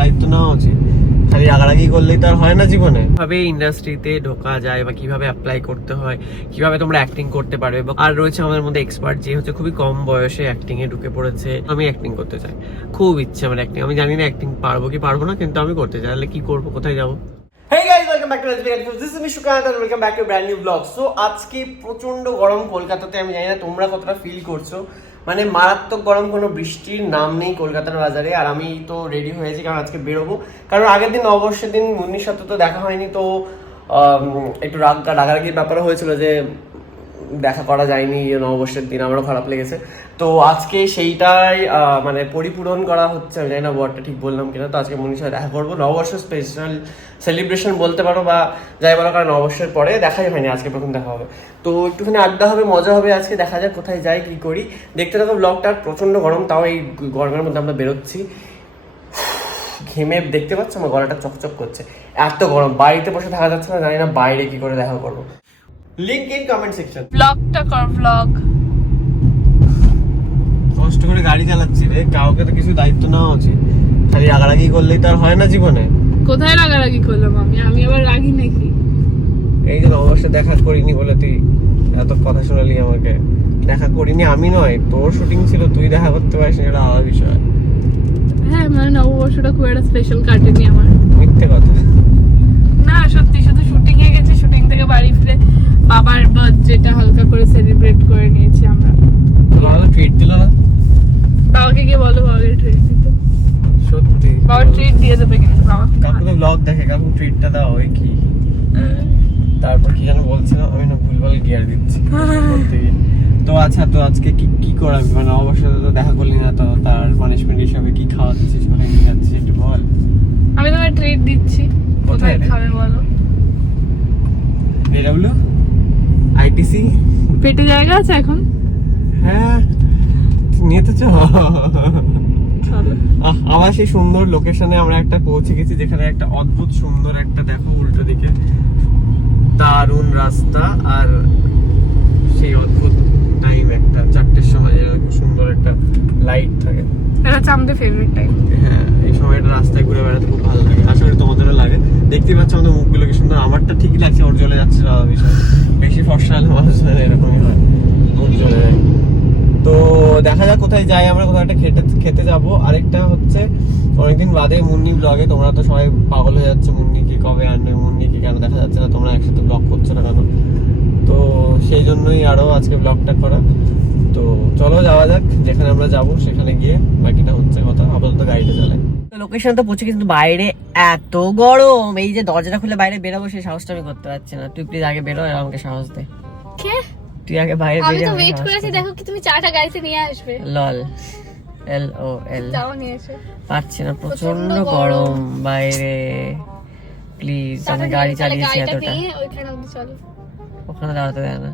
দায়িত্ব নেওয়া উচিত। খালি রাগারাগি করলেই তো আর হয় না জীবনে। কিভাবে ইন্ডাস্ট্রিতে ঢোকা যায় বা কিভাবে অ্যাপ্লাই করতে হয়, কিভাবে তোমরা অ্যাক্টিং করতে পারবে। আর রয়েছে আমাদের মধ্যে এক্সপার্ট যে হচ্ছে খুবই কম বয়সে অ্যাক্টিং এ ঢুকে পড়েছে। আমি অ্যাক্টিং করতে চাই, খুব ইচ্ছে আমার অ্যাক্টিং। আমি জানি না অ্যাক্টিং পারবো কি পারবো না, কিন্তু আমি করতে চাই। তাহলে কি করবো, কোথায় যাবো? Hey guys, welcome back to Let's Be Creative. This is Mishukant and welcome back to a brand new vlog. So আজকে প্রচন্ড গরম কলকাতাতে। আমি জানি না তোমরা কতটা ফিল করছো, মানে মারাত্মক গরম, কোনো বৃষ্টির নাম নেই কলকাতার বাজারে। আর আমি তো রেডি হয়েছি কারণ আজকে বেরোবো। কারণ আগের দিন নববর্ষের দিন মুন্নির সাথে তো দেখা হয়নি, তো একটু রাগারাগির ব্যাপারও হয়েছিল যে দেখা করা যায়নি নববর্ষের দিন, আমারও খারাপ লেগেছে। তো আজকে সেইটাই মানে পরিপূরণ করা হচ্ছে। আমি জানি না ওয়ার্ডটা ঠিক বললাম কিনা। তো আজকে মনীর সাথে দেখা করবো, নববর্ষ স্পেশাল সেলিব্রেশন বলতে পারো বা যাই বলো, কারণ নববর্ষের পরে দেখাই হয়নি, আজকে প্রথম দেখা হবে। তো একটুখানি আড্ডা হবে, মজা হবে আজকে। দেখা যাক কোথায় যাই, কি করি। দেখতে থাকো ব্লগটা। প্রচন্ড গরম, তাও এই গরমের মধ্যে আমরা বেরোচ্ছি। ঘেমে দেখতে পাচ্ছ আমার গলাটা চকচক করছে, এত গরম। বাড়িতে বসে থাকা যাচ্ছে না, জানি না বাইরে কি করে দেখা করবো। Link in comment section. ব্লগটা কর, ব্লগ। কষ্ট করে গাড়ি চালাচ্ছি রে, কাউকে তো কিছু দায়িত্ব নেওয়া উচিত। খালি রাগারাগি করলেই তো আর হয় না জীবনে। কোথায় রাগারাগি করলাম আমি আবার রাগি নাকি? এই যে অবশ্যই দেখা করিনি বলে তুই এত কথা শোনালি আমাকে। দেখা করিনি আমি নয়, তোর শুটিং ছিল, তুই দেখা করতে পারিস, এটা আলাদা বিষয়। হ্যাঁ, মানে নববর্ষটা খুব একটা স্পেশাল কাটেনি আমার। মিথ্যে কথা না, সত্যি, শুধু শুটিং এ গেছি, শুটিং থেকে বাড়ি ফিরে বাবার বার্থডেটা হালকা করে সেলিব্রেট করে নিয়েছি আমরা। বাবা ট্রিট দিল না? বাবাকে গিয়ে বলো বাবাকে ট্রিট দিতে। সত্যি বাবা ট্রিট দিয়ে দেবে কিন্তু বাবা। কাকু তো ব্লগ দেখে, কাকু ট্রিটটা দাও। ওই কি তারপর কি যেন বলছিল, আমি না ভুলভাল গিয়ার দিচ্ছি। তো আচ্ছা, তো আজকে কি কি করাবি? মানে অবশ্যই তো দেখা করলি না, তো তার পানিশমেন্ট হিসাবে কি খাওয়া দিচ্ছিস, কোথায় নিয়ে যাচ্ছিস একটু বল। আমি তোমায় ট্রিট দিচ্ছি, কোথায় খাবে বলো? এডব্লিউ আইটিসি পেটে জায়গা আছে এখন? হ্যাঁ, নিয়ে তো চলো। আবার সেই সুন্দর লোকেশনে আমরা একটা পৌঁছে গেছি, যেখানে একটা অদ্ভুত সুন্দর একটা, দেখো উল্টো দিকে দারুণ রাস্তা, আর সেই অদ্ভুত টাইম একটা 4টের সময় এরকম সুন্দর একটা লাইট থাকে। এটা হচ্ছে আমাদের ফেভারিট টাইম। হ্যাঁ, এই সময়টা রাস্তায় ঘুরে বেড়াতে খুব ভালো লাগে। আশা করি তোমাদেরও লাগে। দেখতে পাচ্ছ আমাদের মুখগুলো কি সুন্দর। আমারটা ঠিকই লাগছে, ওর জ্বলে যাচ্ছে আলাদা বিষয়। বেশি ফর্সা হলে মানুষজন এরকমই হয়, মুখ জ্বলে যায়। তো দেখা যাক কোথায় যাই আমরা, কোথাও একটা খেতে যাবো। আরেকটা হচ্ছে অনেকদিন বাদে মুন্নি ব্লগে, তোমরা তো সবাই পাগল হয়ে যাচ্ছে মুন্নিকে কবে আনবে, মুন্নিকে কেন দেখা যাচ্ছে না, তোমরা একসাথে ব্লগ করছো না কেন। তো সেই জন্যই আরো আজকে ব্লগটা করা। তো চলো যাওয়া যাক, যেখানে আমরা যাবো সেখানে গিয়ে বাকিটা হচ্ছে কথা। আপাতত গাড়িটা চালাই। লোকেশন তো পৌঁছে, কিন্তু বাইরে এত গরম, এই যে দরজাটা খুলে বাইরে বেরোবো সেই সাহসটা আমি করতে পারছি না। তুই প্লিজ আগে বেরো, আমাকে সাহস দে। কে? তুই আগে বাইরে বেরিয়ে। আমি তো ওয়েট করেছি, দেখো কি তুমি চাটা গাড়িতে নিয়ে আসবে। লল LOL যাও নিয়ে এসো। পাচ্ছি না, প্রচন্ড গরম বাইরে। প্লিজ, আমি গাড়ি চালিয়েছি এতটা, ওইখানে অবধি চলো। ওখানে দাঁড়াতে দেয় না,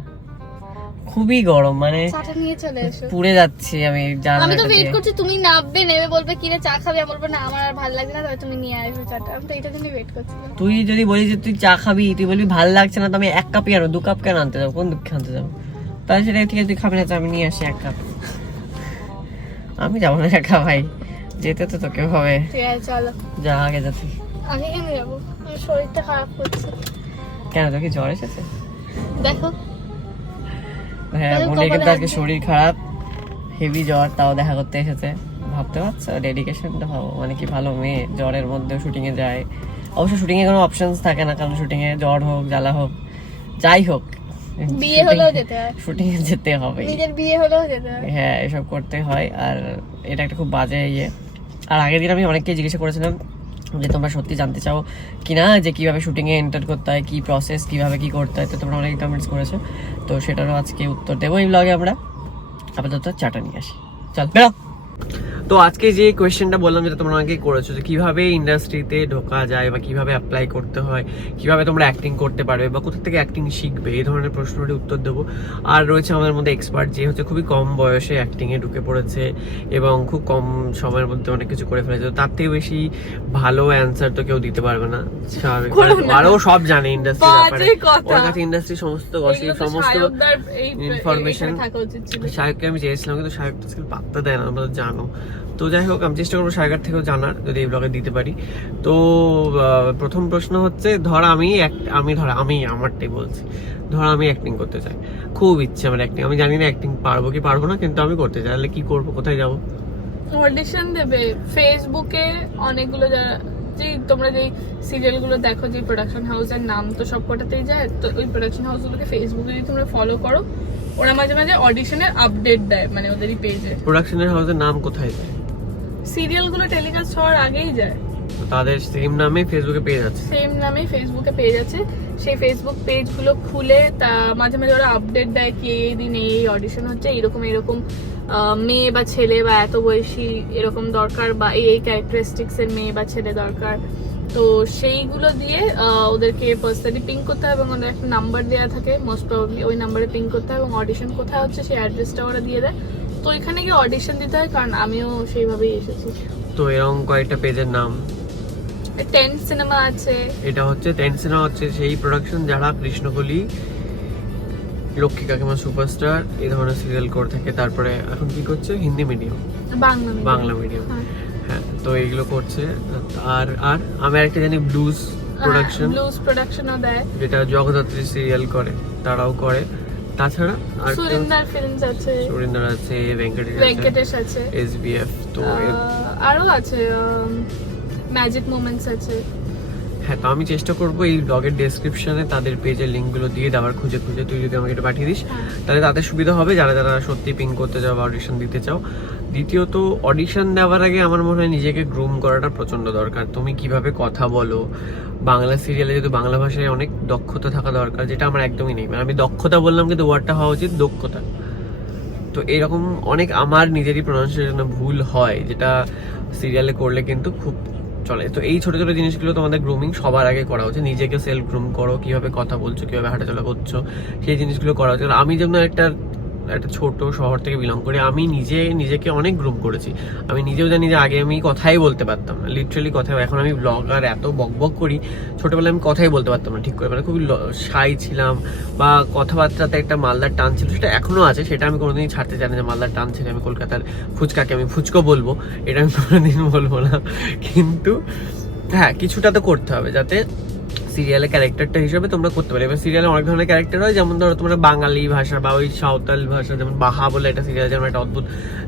খুবই গরম, মানে চাটা নিয়ে চলে এসো। পুড়ে যাচ্ছি আমি। আমি তো ওয়েট করছি, তুমি নামবে, নেমে বলবে কি রে চা খাবি, আমি বলবো না আমার আর ভালো লাগছে না, তবে তুমি নিয়ে আসবে চাটা। আমি তো এটার জন্য ওয়েট করছি। তুই যদি বলিস যে তুই চা খাবি, তুই বলবি ভালো লাগছে না, তো আমি 1 কাপই আনো, 2 কাপ কেন আনতে যাবো, কোন দুঃখে আনতে যাবো? তাহলে সেটা ঠিক আছে, তুই খাবি না, আমি নিয়ে আসি 1 কাপ। আমি যাবো না একা ভাই, যেতে তো তোকে হবে। ঠিক আছে চলো, যা আগে যাচ্ছি। আগে কেন যাবো? আমার শরীরটা খারাপ করছে। কেন, তোর কি জ্বর এসেছে? দেখো হ্যাঁ, মনে কিন্তু আজকে শরীর খারাপ, হেভি জ্বর, তাও দেখা করতে এসেছে। ভাবতে পারছো ডেডিকেশনটা, ভাবো। মানে কি ভালো মেয়ে, জ্বরের মধ্যেও শুটিং এ যায়। অবশ্য শুটিং এ কোনো অপশনস থাকে না, কারণ শুটিং এ জ্বর হোক জ্বালা হোক যাই হোক, বিয়ে হলেও যেতে হয়, শুটিং এ যেতে হবে। নিজের বিয়ে হলেও যেতে হয়। হ্যাঁ, এসব করতে হয়। আর এটা একটা খুব বাজে ইয়ে। আর আগের দিন আমি অনেককে জিজ্ঞাসা করেছিলাম যে তোমরা সত্যি জানতে চাও কিনা যে কিভাবে শুটিং এ এন্টার করতে হয়, কি প্রসেস, কিভাবে কি করতে হয়। তো তোমরা অনেকে কমেন্টস করেছো, তো সেটারও আজকে উত্তর দেবো এই ব্লগে আমরা। আপাতত চাটা নিয়ে আসি, চল বেরো। তো আজকে যে কোয়েশ্চেনটা বললাম, যেটা তোমরা অনেকেই করেছো, যে কিভাবে ইন্ডাস্ট্রিতে ঢোকা যায় বা কিভাবে অ্যাপ্লাই করতে হয়, কিভাবে তোমরা অ্যাক্টিং করতে পারবে বা কোথা থেকে অ্যাক্টিং শিখবে, এই ধরনের প্রশ্নটির উত্তর দেবো। আর রয়েছে আমাদের মধ্যে এক্সপার্ট যে হচ্ছে খুবই কম বয়সে অ্যাক্টিং এ ঢুকে পড়েছে এবং খুব কম সময়ের মধ্যে অনেক কিছু করে ফেলেছে। তার থেকে বেশি ভালো অ্যান্সার তো কেউ দিতে পারবে না, স্বাভাবিক। আরও সব জানে ইন্ডাস্ট্রির ব্যাপারে, ওর কাছে ইন্ডাস্ট্রি সমস্ত গসিপ, সমস্ত ইনফরমেশন। সাহেবকে আমি চেয়েছিলাম, কিন্তু সাহেব তো পাত্তা দেয় না, আমরা জানো। তো যাই হোক, আমি চেষ্টা করবো সারাঘাট থেকেও জানার, যদি এই ব্লগে দিতে পারি। তো প্রথম প্রশ্ন হচ্ছে, আমি আমারটাই বলছি, ধর আমি অ্যাক্টিং করতে চাই, খুব ইচ্ছে আমার অ্যাক্টিং, আমি জানি না অ্যাক্টিং পারবো কি পারবো না, কিন্তু আমি করতে চাই, তাহলে কি করবো, কোথায় যাবো? অডিশন দেবে ফেসবুকে অনেকগুলো, যারা যে তোমরা যেই সিরিয়ালগুলো দেখো, যে প্রোডাকশন হাউসের নাম তো সব কটাতেই যায়, তো ওই প্রোডাকশন হাউসগুলোকে ফেসবুকে যদি তোমরা ফলো করো, ওরা মাঝে মাঝে অডিশনের আপডেট দেয়, মানে ওদেরই পেজে। প্রোডাকশনের হাউসের নাম কোথায় যায়? সিরিয়ালগুলো টেলিকাস্ট হওয়ার আগেই যায়, তাদের সেম নামে ফেসবুকে পেজ আছে? সেম নামে ফেসবুকে পেজ আছে। সেই ফেসবুক পেজগুলো খুলে তা মাঝে মাঝে ওরা আপডেট দেয় কি এই দিন এই অডিশন হচ্ছে, এরকম এরকম মেয়ে বা ছেলে বা এত বয়সী এরকম দরকার, বা এই ক্যারেক্টারিস্টিক্স এর মেয়ে বা ছেলে দরকার। তো সেইগুলো দিয়ে ওদেরকে পার্সোনালি পিং করতে হবে, এবং ওদের একটা নাম্বার দেওয়া থাকে, মোস্ট প্রবাবলি ওই নাম্বারে পিং করতে হবে, এবং অডিশন কোথায় হচ্ছে সেই অ্যাড্রেসটা ওরা দিয়ে দেয়। তো এখানে গিয়ে অডিশন দিতে হয়, কারণ আমিও সেইভাবেই এসেছি। তো এরকম কয়েকটা পেজের নাম? 10 সিনেমা আছে। এটা হচ্ছে 10 সিনেমা, হচ্ছে সেই প্রোডাকশন যারা কৃষ্ণকলি, লক্ষ্মী কাকিমা সুপারস্টার এই ধরনের সিরিয়াল করে থাকে। তারপরে এখন কি করছে, হিন্দি মিডিয়াম, বাংলা মিডিয়াম, হ্যাঁ, তো এইগুলো করছে। আর আর আমি আরেকটা জানি ব্লুজ প্রোডাকশনও দেয়, যেটা জগদ্ধাত্রী সিরিয়াল করে, তারাও করে। তাছাড়া আর সুরিন্দার ফিল্মস আছে, সুরিন্দার আছে, ভেঙ্কটেশ আছে, এসবিএফ, তো আরো আছে, ম্যাজিক মোমেন্টস আছে। হ্যাঁ, তো আমি চেষ্টা করবো এই ব্লগের ডেসক্রিপশনে তাদের পেজের লিঙ্কগুলো দিয়ে দেওয়ার, খুঁজে তুই যদি আমাকে এটা পাঠিয়ে দিস, তাহলে তাদের সুবিধা হবে, যারা যারা সত্যি পিং করতে চাও বা অডিশন দিতে চাও। দ্বিতীয়ত, অডিশন দেওয়ার আগে আমার মনে হয় নিজেকে গ্রুম করাটা প্রচন্ড দরকার। তুমি কিভাবে কথা বলো, বাংলা সিরিয়ালে যেহেতু বাংলা ভাষায় অনেক দক্ষতা থাকা দরকার, যেটা আমার একদমই নেই। মানে আমি দক্ষতা বললাম, কিন্তু ওয়ার্ডটা হওয়া উচিত দক্ষতা। তো এরকম অনেক আমার নিজেরই প্রনাউন্সিয়েশনে ভুল হয়, যেটা সিরিয়ালে করলে কিন্তু খুব চলে। তো এই ছোট ছোট জিনিসগুলো তোমাদের গ্রুমিং সবার আগে করা উচিত। নিজেকে সেলফ গ্রুম করো, কিভাবে কথা বলছো, কিভাবে হাঁটাচলা করছো, সেই জিনিসগুলো করা উচিত। আমি যেমন একটা ছোট শহর থেকে বিলং করি, আমি নিজেকে অনেক গ্রুম করেছি। আমি নিজেও জানি যে আগে আমি কথাই বলতে পারতাম না, লিটারালি কথাই। এখন আমি ব্লগার, এত বকবক করি, ছোটবেলায় আমি কথাই বলতে পারতাম না ঠিক করে, মানে খুবই শাই ছিলাম, বা কথাবার্তাতে একটা মালদার টান ছিল, সেটা এখনো আছে, সেটা আমি কোনোদিনই ছাড়তে চাই না, যে মালদার টান ছিল। আমি কলকাতার ফুচকাকে আমি ফুচকো বলবো, এটা আমি কোনোদিন বলবো না। কিন্তু হ্যাঁ, কিছুটা তো করতে হবে, যাতে সিরিয়ালের ক্যারেক্টারটা হিসেবে তোমরা করতে পারো। এবার সিরিয়ালে অনেক ধরনের ক্যারেক্টার হয়, যেমন ধরো তোমরা বাঙালি ভাষা বা ওই সাঁওতাল ভাষা, যেমন বাহা বলে একটা সিরিয়াল, যেমন একটা অদ্ভুত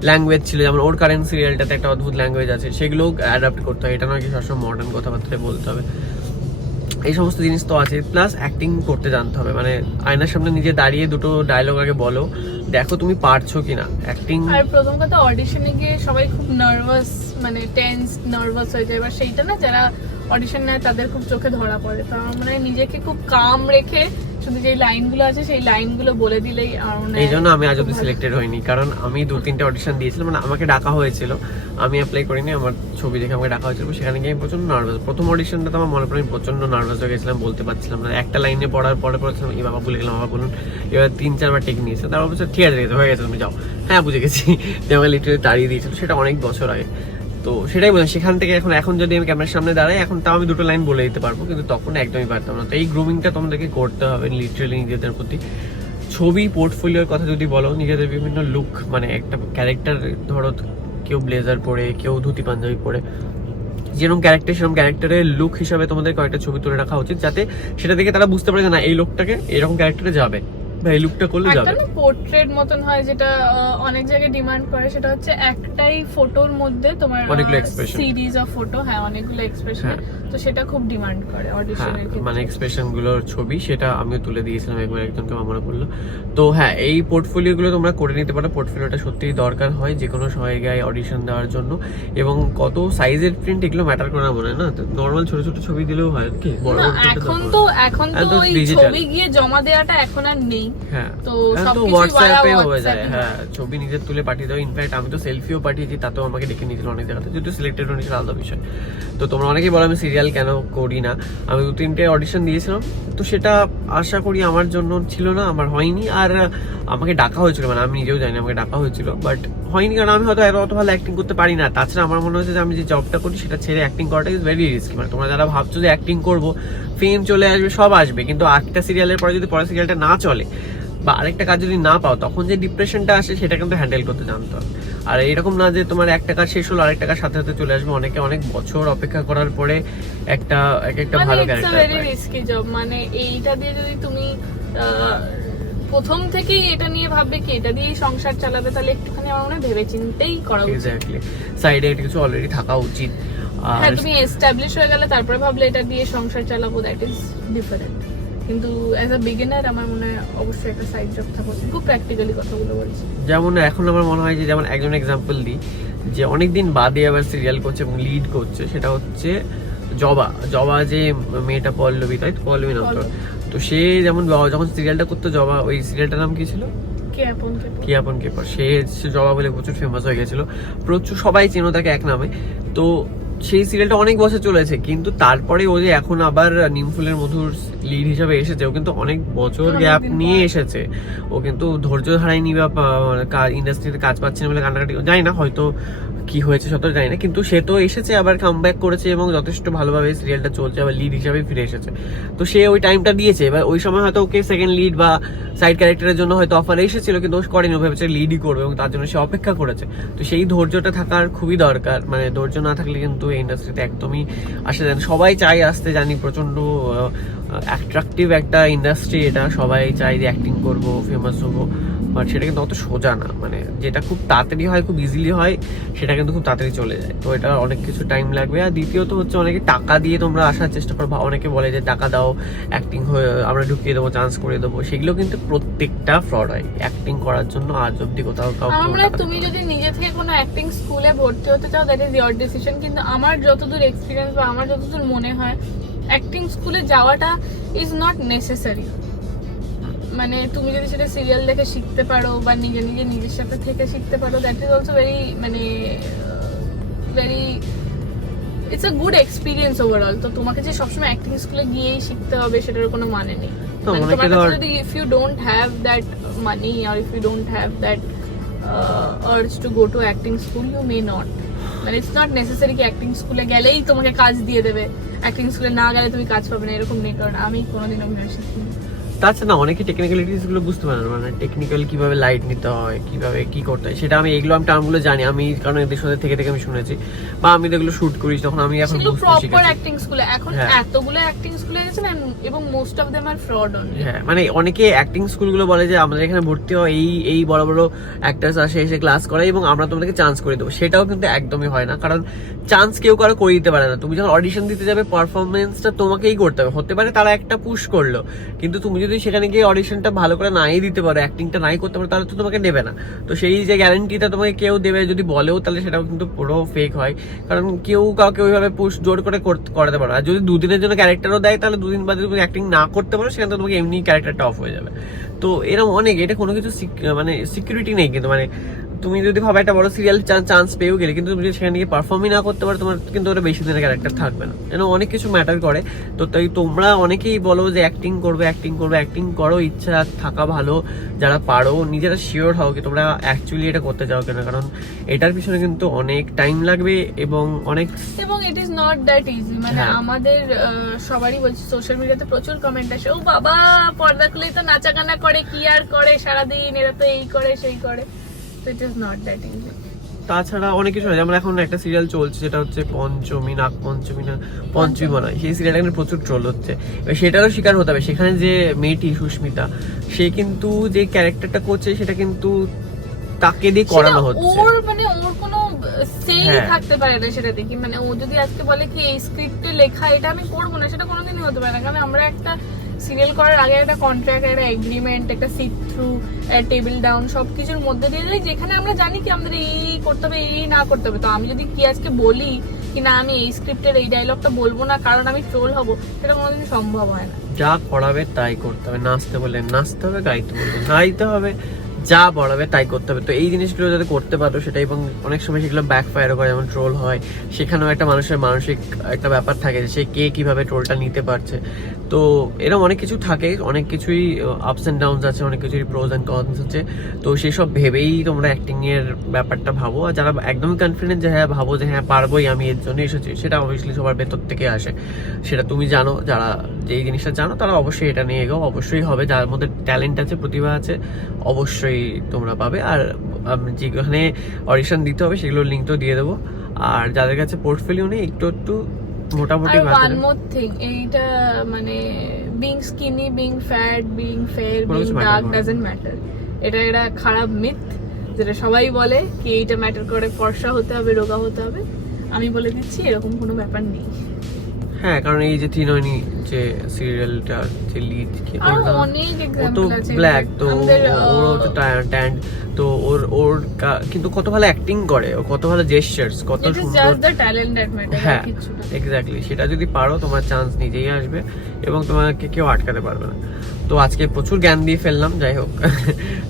ল্যাঙ্গুয়েজ ছিল, যেমন ওর কারেন্ট সিরিয়ালটাতে একটা অদ্ভুত ল্যাঙ্গুয়েজ আছে, সেগুলো অ্যাডাপ্ট করতে হয়। এটা নয় কি সবসময় মডার্ন কথাবার্তায় বলতে হবে, এই সমস্ত জিনিস তো আছে। প্লাস অ্যাক্টিং করতে জানতে হবে, মানে আয়নার সামনে নিজে দাঁড়িয়ে দুটো ডায়লগ আগে বলো, দেখো তুমি পারছো কিনা অ্যাক্টিং। আর প্রথম কথা, অডিশনে গিয়ে সবাই খুব নার্ভাস, মানে টেন্স নার্ভাস হয়ে যায়, এবার সেইটা না যারা অডিশন নেয় তাদের খুব চোখে ধরা পড়ে। তো আমার মনে হয় নিজেকে খুব কাম রেখে শুধু যে লাইনগুলো আছে সেই লাইনগুলো বলে দিলেই আমার মনে হয়। এই জন্য আমি আজ অব্দি সিলেক্টেড হইনি, কারণ আমি 2-3টে অডিশন দিয়েছিলাম, মানে আমাকে ডাকা হয়েছিল, আমি অ্যাপ্লাই করিনি, আমার ছবি দেখে আমাকে ডাকা হয়েছিল। সেখানে গিয়ে আমি প্রচন্ড নার্ভাস, প্রথম অডিশনটা তো আমার মনে পড়ে আমি প্রচন্ড নার্ভাস হয়ে গেছিলাম, বলতে পারছিলাম না। একটা লাইনে পড়ার পরে পড়েছিলাম, এই বাবা ভুলে গেলাম, বাবা বলুন। এবার 3-4বার টেক নিয়েছে, তারপর বলছে ঠিক আছে হয়ে গেছে, তুমি যাও। হ্যাঁ, বুঝে গেছি যে আমাকে লিটারেলি তাড়িয়ে দিয়েছিল, সেটা অনেক বছর আগে। তো সেটাই বললাম, সেখান থেকে এখন যদি আমি ক্যামেরার সামনে দাঁড়াই, এখন তাও আমি দুটো লাইন বলে দিতে পারবো, কিন্তু তখন একদমই পারতাম না। তো এই গ্রুমিংটা তোমাদেরকে করতে হবে লিটারালি নিজেদের প্রতি। ছবি পোর্টফোলিওর কথা যদি বলো, নিজেদের বিভিন্ন লুক, মানে একটা ক্যারেক্টার, ধরো কেউ ব্লেজার পরে, কেউ ধুতি পাঞ্জাবি পরে, যেরকম ক্যারেক্টার সেরকম ক্যারেক্টারের লুক হিসাবে তোমাদের কয়েকটা ছবি তুলে রাখা উচিত, যাতে সেটা দেখে তারা বুঝতে পারে যে না, এই লোকটাকে এরকম ক্যারেক্টারে যাবে, বা এই লুকটা করলে যাবে। একটা না পোর্ট্রেট মতন হয়, যেটা অনেক জায়গায় ডিমান্ড করে, সেটা হচ্ছে একটাই ফটোর মধ্যে তোমার অনেকগুলো এক্সপ্রেশন, সিরিজ অফ ফটো, হ্যাঁ অনেকগুলো এক্সপ্রেশন, তো সেটা খুব ডিমান্ড করে অডিশনের ক্ষেত্রে। মানে এক্সপ্রেশন গুলোর ছবি, সেটা আমিও তুলে দিয়েছিলাম একবার, একজনকে মনে পড়লো। তো হ্যাঁ, এই পোর্টফোলিও গুলো তোমরা করে নিতে পারো। পোর্টফোলিওটা সত্যিই দরকার হয় যে কোনো জায়গায় অডিশন দেওয়ার জন্য, এবং কত সাইজের প্রিন্ট এগুলো ম্যাটার করে না, মনে হয় না। নর্মাল ছোট ছোট ছবি দিলেও হয় কি, বড় এখন তো ওই ছবি গিয়ে জমা দেওয়াটা এখন আর নেই। হ্যাঁ, তো হোয়াটসঅ্যাপে হয়ে যায়। হ্যাঁ, ছবি নিজের তুলে পাঠিয়ে দাও। ইনফ্যাক্ট আমি তো সেলফিও পাঠিয়েছি, তাতেও আমাকে ডেকে নিয়েছিল অনেক জায়গাতে, যেহেতু সিলেক্টেড হয়েছিল আলাদা বিষয়। তো তোমরা অনেকেই বলো আমি সিরিয়াল কেন করি না, আমি 2-3টে অডিশন দিয়েছিলাম, তো সেটা আশা করি আমার জন্য ছিল না, আমার হয়নি। আর আমাকে ডাকা হয়েছিল, মানে আমি নিজেও জানি আমাকে ডাকা হয়েছিল, বাট হয়নি, কারণ আমি হয়তো অত ভালো অ্যাক্টিং করতে পারি না। তাছাড়া আমার মনে হচ্ছে যে আমি যে জবটা করি সেটা ছেড়ে অ্যাক্টিং করাটা ইজ ভেরি রিস্কি। মানে তোমরা যারা ভাবছো যে অ্যাক্টিং করবো, ফেম চলে আসবে, সব আসবে, কিন্তু একটা সিরিয়ালের পরে যদি পরের সিরিয়ালটা না চলে, বা আরেকটা কাজ যদি না পাও, তখন যে ডিপ্রেশনটা আসে সেটা কিন্তু হ্যান্ডেল করতে জানতে হবে। আর এরকম না যে তোমার একটা কাজ শেষ হলো আরেকটা কাজ সাথে সাথে চলে আসবে। অনেকে অনেক বছর অপেক্ষা করার পরে একটা ভালো ক্যারেক্টার ভেরি রিস্কি জব। মানে এইটা দিয়ে যদি তুমি প্রথম থেকেই এটা নিয়ে ভাববে কি এটা দিয়েই সংসার চালাবে, তাহলে একটুখানি আমার মনে হয় ভেবে চিন্তেই করা উচিত। এক্স্যাক্টলি, সাইডে কিছু অলরেডি থাকা উচিত। হ্যাঁ, তুমি এস্টাবলিশ হয়ে গেলে তারপরে ভাবলে এটা দিয়ে সংসার চালাবো, দ্যাট ইজ ডিফারেন্ট। কিন্তু অ্যাজ আ বিগিনার আমার মনে হয় অবশ্যই একটা সাইড জব থাকা উচিত। খুব প্র্যাকটিক্যালি কথাগুলো বলছি। যেমন এখন আমার মনে হয় যে, যেমন একজন এক্সাম্পল দিই, যে অনেকদিন বাদে আবার সিরিয়াল করছে এবং লিড করছে, সেটা হচ্ছে জবা যে মেয়েটা পল্লবী, তাই তো? পল্লবী নাম তো। তো সে যেমন যখন সিরিয়ালটা করতো জবা, ওই সিরিয়ালটার নাম কি ছিল? কি আপন কে পর। সে জবা বলে প্রচুর ফেমাস হয়ে গেছিল, প্রচুর সবাই চেনো তাকে এক নামে। তো সেই সিরিয়ালটা অনেক বছর চলেছে, কিন্তু তারপরে ও যে এখন আবার নিমফুলের মধুর লিড হিসাবে এসেছে, ও কিন্তু অনেক বছর গ্যাপ নিয়ে এসেছে। ও কিন্তু ধৈর্য হারায়নি বা ইন্ডাস্ট্রিতে কাজ পাচ্ছে না বলে কান্নাকাটি, জানি না হয়তো কি হয়েছে সত্যি জানি না, কিন্তু সে তো এসেছে, আবার কামব্যাক করেছে এবং যথেষ্ট ভালোভাবে সিরিয়ালটা চলছে, আবার লিড হিসাবে ফিরে এসেছে। তো সে ওই টাইমটা দিয়েছে। এবার ওই সময় হয়তো ওকে সেকেন্ড লিড বা সাইড ক্যারেক্টারের জন্য হয়তো অফার এসেছিল, কিন্তু ও করেনি, ও ভেবেছে লিডই করবে এবং তার জন্য সে অপেক্ষা করেছে। তো সেই ধৈর্যটা থাকার খুবই দরকার। মানে ধৈর্য না থাকলে কিন্তু এই ইন্ডাস্ট্রিতে একদমই আসে যায় না। সবাই চাই আসতে, জানি প্রচন্ড অ্যাট্রাকটিভ একটা ইন্ডাস্ট্রি এটা, সবাই চাই যে অ্যাক্টিং করবো, ফেমাস হবো, বাট সেটা কিন্তু অত সোজা না। মানে যেটা খুব তাড়াতাড়ি হয়, খুব ইজিলি হয়, সেটা কিন্তু খুব তাড়াতাড়ি চলে যায়। তো এটা অনেক কিছু টাইম লাগবে। আর দ্বিতীয়ত হচ্ছে, অনেকে টাকা দিয়ে তোমরা আসার চেষ্টা করো, অনেকে বলে যে টাকা দাও, অ্যাক্টিং হয়ে আমরা ঢুকিয়ে দেবো, চান্স করে দেবো। সেগুলো কিন্তু প্রত্যেকটা ফ্রড হয়। অ্যাক্টিং করার জন্য আজ অব্দি কোথাও তুমি যদি নিজে থেকে কোনো অ্যাক্টিং স্কুলে ভর্তি হতে চাও, দ্যাট ইজ ইয়োর ডিসিশন। কিন্তু আমার যতদূর এক্সপিরিয়েন্স বা আমার যতদূর মনে হয়, অ্যাক্টিং স্কুলে যাওয়াটা ইজ নট নেসেসারি। মানে তুমি যদি সেটা সিরিয়াল দেখে শিখতে পারো বা নিজের সাথে থেকে শিখতে পারো, that is also very it's a good experience overall. তো তোমাকে যে সবসময় অ্যাক্টিং স্কুলে গিয়েই শিখতে হবে সেটার কোনো মানে নেই। যদি if you don't have that money আর if you don't have that urge to go to acting school, you may not. মানে ইটস নট নেসেসারি কি অ্যাক্টিং স্কুলে গেলেই তোমাকে কাজ দিয়ে দেবে, অ্যাক্টিং স্কুলে না গেলে তুমি কাজ পাবে না, এরকম নেই। কারণ আমি কোনোদিন অভিনয় শিখিনি। তাছাড়া অনেকে টেকনিক্যালিটিস গুলো বুঝতে পারে না, মানে টেকনিক্যাল কিভাবে লাইট নিতে হয়, কিভাবে কি করতে হয়, সেটা আমি এগুলো আমি টার্মগুলো জানি, আমি কারণ এদের সাথে থেকে আমি শুনেছি বা আমি যেগুলো শুট করি তখন আমি এখন বুঝতে শিখেছি। প্রপার অ্যাক্টিং স্কুলে এখন এতগুলো অ্যাক্টিং স্কুলে গেছে না, এবং most of them are fraud only. হ্যাঁ, মানে অনেকে অ্যাক্টিং স্কুলগুলো বলে যে আমাদের এখানে ভর্তি হয়, এই বড় বড় অ্যাক্টরস আসে, এসে ক্লাস করে এবং আমরা তোমাদেরকে চান্স করে দেবো। সেটাও কিন্তু একদমই হয় না, কারণ চান্স কেউ কারো করে দিতে পারে না। তুমি যখন অডিশন দিতে যাবে, পারফরমেন্সটা তোমাকেই করতে হবে। হতে পারে তারা একটা পুশ করলো, কিন্তু তুমি যদি সেখানে গিয়ে অডিশনটা ভালো করে নাই দিতে পারো, অ্যাক্টিংটা নাই করতে পারো, তাহলে তো তোমাকে নেবে না। তো সেই যে গ্যারান্টিটা তোমাকে কেউ দেবে যদি বলেও, তাহলে সেটাও কিন্তু পুরো ফেক হয়। কারণ কেউ কাউকে ওইভাবে পুশ জোর করে করাতে পারো। আর যদি দুদিনের জন্য ক্যারেক্টারও দেয়, তাহলে দুদিন বাদে তুমি অ্যাক্টিং না করতে পারো, সেখানে তো তোমাকে এমনি ক্যারেক্টারটা অফ হয়ে যাবে। তো এরকম অনেক, এটা কোনো কিছু মানে সিকিউরিটি নেই। কিন্তু মানে তুমি যদি ভাবে একটা বড় সিরিয়াল চান্স পেয়েও গেলে, কিন্তু তুমি যদি সেখানে গিয়ে পারফর্মই না করতে পারো, তোমার কিন্তু ওটা বেশি দিনের ক্যারেক্টার থাকবে না। যেন অনেক কিছু ম্যাটার করে। তো তাই তোমরা অনেকেই বলো যে অ্যাক্টিং করো, ইচ্ছা থাকা ভালো, যারা পারো নিজেরা শিওর হও কি তোমরা অ্যাকচুয়ালি এটা করতে চাও কেন, কারণ এটার পিছনে কিন্তু অনেক টাইম লাগবে এবং it is not that easy. মানে আমাদের সবারই বলছি, সোশ্যাল মিডিয়াতে প্রচুর কমেন্ট আসে, ও বাবা পর্দা খুলেই তো নাচা গানা করে, কি আর করে সারাদিন, এরা তো এই করে সেই করে। It is not that easy. তাছাড়া অনেক কিছু হয়। যেমন এখন একটা সিরিয়াল চলছে, যেটা হচ্ছে পঞ্চমী মনে হয়, সেই সিরিয়ালটা কিন্তু প্রচুর ট্রোল হচ্ছে। সেটারও শিকার হতে হবে। সেখানে যে মেয়েটি সুস্মিতা, সে কিন্তু যে ক্যারেক্টারটা করছে সেটা কিন্তু তাকে দিয়ে করানো হচ্ছে। ওর কোনো সেই থাকতে পারে না সেটা দেখি। মানে ও যদি আজকে বলে কি এই স্ক্রিপ্টে লেখা এটা আমি করবো না, সেটা কোনোদিনই হতে পারে না। কারণ আমরা একটা সিরিয়াল করার আগে একটা কন্ট্রাক্ট, একটা এগ্রিমেন্ট, একটা সিট থ্রু, টেবিল ডাউন সবকিছুর মধ্যে দিয়ে যাই, যেখানে আমরা জানি কি আমাদের এই করতে হবে, এই না করতে হবে। তো আমি যদি কি আজকে বলি কি না আমি এই স্ক্রিপ্টের এই ডায়লগটা বলবো না কারণ আমি ট্রোল হব, সেটা কোনোদিন সম্ভব হয় না। যা করাবে তাই করতে হবে। নাচতে বলে নাচতে হবে, গাইতে বলে গাইতে হবে, যা বলাবে তাই করতে হবে। তো এই জিনিসগুলো যাতে করতে পারো সেটাই, এবং অনেক সময় সেগুলো ব্যাকফায়ারও করে, যেমন ট্রোল হয়, সেখানেও একটা মানুষের মানসিক একটা ব্যাপার থাকে যে সে কে কিভাবে ট্রোলটা নিতে পারছে। তো এরকম অনেক কিছু থাকে, অনেক কিছুই আপস অ্যান্ড ডাউনস আছে, অনেক কিছুই প্রোজ অ্যান্ড কনস আছে। তো সেসব ভেবেই তোমরা অ্যাক্টিং এর ব্যাপারটা ভাবো। আর যারা একদমই কনফিডেন্ট যে হ্যাঁ ভাবো যে হ্যাঁ পারবোই, আমি এর জন্য এসেছি, সেটা অবভিয়াসলি সবার ভেতর থেকে আসে, সেটা তুমি জানো। যারা যেই জিনিসটা জানো তারা অবশ্যই এটা নিয়ে এগো, অবশ্যই হবে। যার মধ্যে ট্যালেন্ট আছে, প্রতিভা আছে, অবশ্যই তোমরা পাবে। আর যেখানে অডিশন দিতে হবে সেগুলোর লিঙ্ক তো দিয়ে দেবো। আর যাদের কাছে পোর্টফোলিও নেই, একটু একটু মোটামুটি আর ওয়ান মোর থিং, এইটা মানে being skinny, being fat, being fair, কোনো বিং কিছু matter ডার্ক করে না। Doesn't matter. এটা একটা খারাপ মিথ যেটা সবাই বলে কি এইটা ম্যাটার করে, ফর্সা হতে হবে, রোগা হতে হবে। আমি বলে দিচ্ছি এরকম কোনো ব্যাপার নেই। হ্যাঁ, কারণ এই যে থিনয়নি যে সিরিয়ালটার যে লিড, আর অনেক ও তো এক্সাম্পল আছে ব্ল্যাক, তো আমাদের, ওরও তো ট্যান্ড, তো ওর কিন্তু কত ভালো অ্যাক্টিং করে, ও কত ভালো জেস্টার্স, কত ইট ইজ সুন্দর। Just the talent that matter, হ্যাঁ কিছু না। এক্স্যাক্টলি, সেটা যদি পারো তোমার চান্স নিজেই আসবে এবং তোমাকে কেউ আটকাতে পারবে না। তো আজকে প্রচুর জ্ঞান দিয়ে ফেললাম, যাই হোক।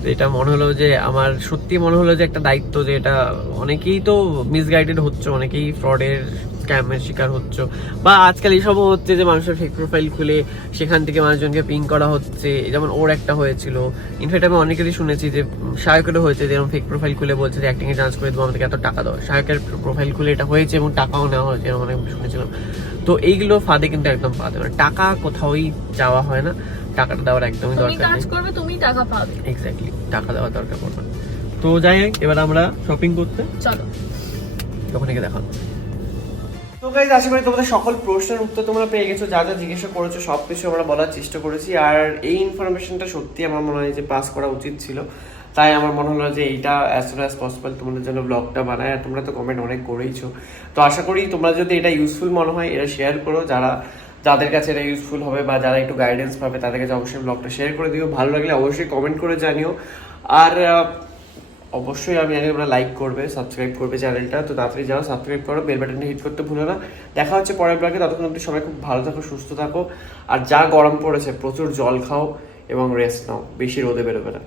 তো এটা মনে হলো যে আমার সত্যি মনে হলো যে একটা দায়িত্ব, যে এটা অনেকেই তো মিসগাইডেড হচ্ছে, অনেকেই ফ্রডের স্ক্যামের শিকার হচ্ছে, বা আজকাল এইসবও হচ্ছে যে মানুষের ফেক প্রোফাইল খুলে সেখান থেকে মানুষজনকে পিং করা হচ্ছে, যেমন ওর একটা হয়েছিল। ইনফ্যাক্ট আমি অনেকেরই শুনেছি যে শায়কেরও হয়েছে, যেরকম ফেক প্রোফাইল খুলে বলছে যে অ্যাক্টিং এ চান্স করে দেবো, আমাদেরকে এত টাকা দাও। শায়কের প্রোফাইল খুলে এটা হয়েছে এবং টাকাও নেওয়া হয়েছে, এরকম অনেক শুনেছিলাম। তো এইগুলো ফাঁদে কিন্তু একদম পা দেবে না, টাকা কোথাওই যাওয়া হয় না, টাকাটা দেওয়ার একদমই তুমি দরকার কাজ নেই। করবে, তুমি টাকা পাবে। এক্স্যাক্টলি, টাকা দেওয়ার দরকার পড়বে না। তো যাই হোক, এবার আমরা শপিং করতে, চলো ওখানে গিয়ে দেখা। তো গাইজ, আশা করি তোমাদের সকল প্রশ্নের উত্তর তোমরা পেয়ে গেছো, যা যা জিজ্ঞাসা করেছো সব কিছু আমরা বলার চেষ্টা করেছি। আর এই ইনফরমেশনটা সত্যি আমার মনে হয় যে পাস করা উচিত ছিল, তাই আমার মনে হলো যে এইটা অ্যাজ সুন অ্যাজ পসিবল তোমাদের জন্য ব্লগটা বানায়। আর তোমরা তো কমেন্ট অনেক করেইছো, তো আশা করি তোমরা যদি এটা ইউজফুল মনে হয় এটা শেয়ার করো, যাদের কাছে এটা ইউজফুল হবে বা যারা একটু গাইডেন্স পাবে তাদের কাছে অবশ্যই ব্লগটা শেয়ার করে দিও। ভালো লাগলে অবশ্যই কমেন্ট করে জানিও। আর অবশ্যই আমি জানি তোমরা লাইক করবে, সাবস্ক্রাইব করবে চ্যানেলটা, তো তাড়াতাড়ি যাও সাবস্ক্রাইব করো, বেল বাটনটা হিট করতে ভুলো না। দেখা হচ্ছে পরের ব্লগে, ততক্ষণ অবধি সবাই খুব ভালো থাকো, সুস্থ থাকো। আর যা গরম পড়েছে প্রচুর জল খাও এবং রেস্ট নাও, বেশি রোদে বেরোবে না।